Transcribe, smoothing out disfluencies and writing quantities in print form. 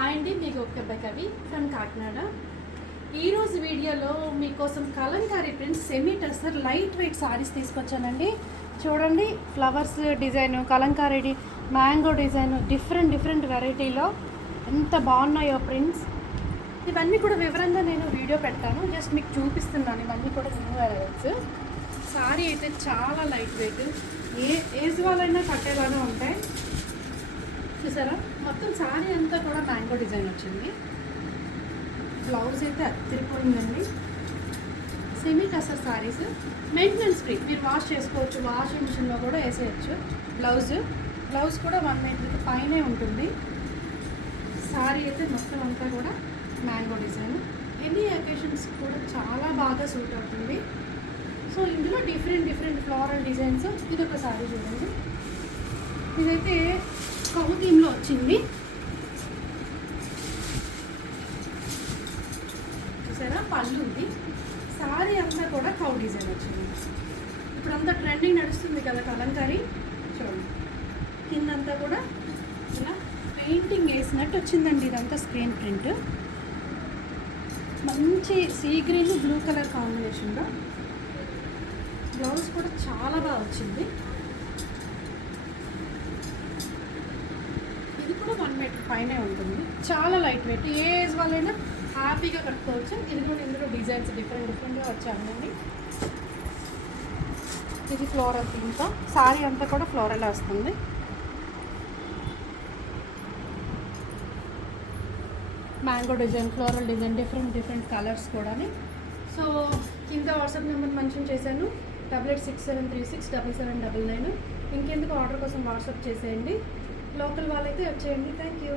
Hi అండి, మీకు ఒక కవి ఫ్రమ్ కాకినాడ. ఈరోజు వీడియోలో మీకోసం Kalamkari prints semi tussar light weight sarees తీసుకొచ్చానండి. చూడండి, flowers design, Kalamkari mango design, different వెరైటీలో ఎంత బాగున్నాయో ప్రింట్స్. ఇవన్నీ కూడా వివరంగా నేను వీడియో పెడతాను, జస్ట్ మీకు చూపిస్తున్నాను. ఇవన్నీ కూడా న్యూ అరైవల్స్. సారీ అయితే చాలా లైట్ వెయిట్, ఏ ఏజ్ వాళ్ళైనా కట్టేలాగా ఉంటాయి. చూసారా, మొత్తం సారీ అంతా కూడా మ్యాంగో డిజైన్ వచ్చింది. బ్లౌజ్ అయితే అతిరిపోయిందండి. Semi tussar sarees, maintenance free, మీరు వాష్ చేసుకోవచ్చు, వాషింగ్ మిషన్లో కూడా వేసేయచ్చు. బ్లౌజ్ కూడా 1 మీటర్కి పైనే ఉంటుంది. సారీ అయితే మొత్తం అంతా కూడా మ్యాంగో డిజైన్. ఎనీ అకేషన్స్ కూడా చాలా బాగా సూట్ అవుతుంది. సో ఇందులో డిఫరెంట్ ఫ్లోరల్ డిజైన్స్. ఇది ఒక సారీ చూడండి, ఇదైతే కౌ థీమ్లో వచ్చింది. చూసారా, పళ్ళు ఉంది. సారీ అంతా కూడా కౌ డిజైన్ వచ్చింది. ఇప్పుడు అంతా ట్రెండింగ్ నడుస్తుంది కదా కలంకారీ. చూడండి, కిందంతా కూడా ఇలా పెయింటింగ్ వేసినట్టు వచ్చిందండి. ఇదంతా స్క్రీన్ ప్రింట్, మంచి సీ గ్రీన్ బ్లూ కలర్ కాంబినేషన్లో. బ్లౌజ్ కూడా చాలా బాగా వచ్చింది. ఇది కూడా 1 మీటర్ పైనే ఉంటుంది. చాలా లైట్ వెయిట్, ఏ ఏజ్ వాళ్ళైనా హ్యాపీగా కట్టుకోవచ్చు. ఇది కూడా ఇందులో డిజైన్స్ డిఫరెంట్గా వచ్చాయండి. ఇది ఫ్లోరల్ థీమ్తో సారీ అంతా కూడా ఫ్లోరల్ వస్తుంది. Mango design, floral design, different colours కూడా. సో కింద వాట్సాప్ నెంబర్ మెన్షన్ చేశాను, 8867367799. ఇంకెందుకు ఆర్డర్ కోసం వాట్సాప్ చేసేయండి. లోకల్ వాళ్ళైతే వచ్చేయండి. Thank you.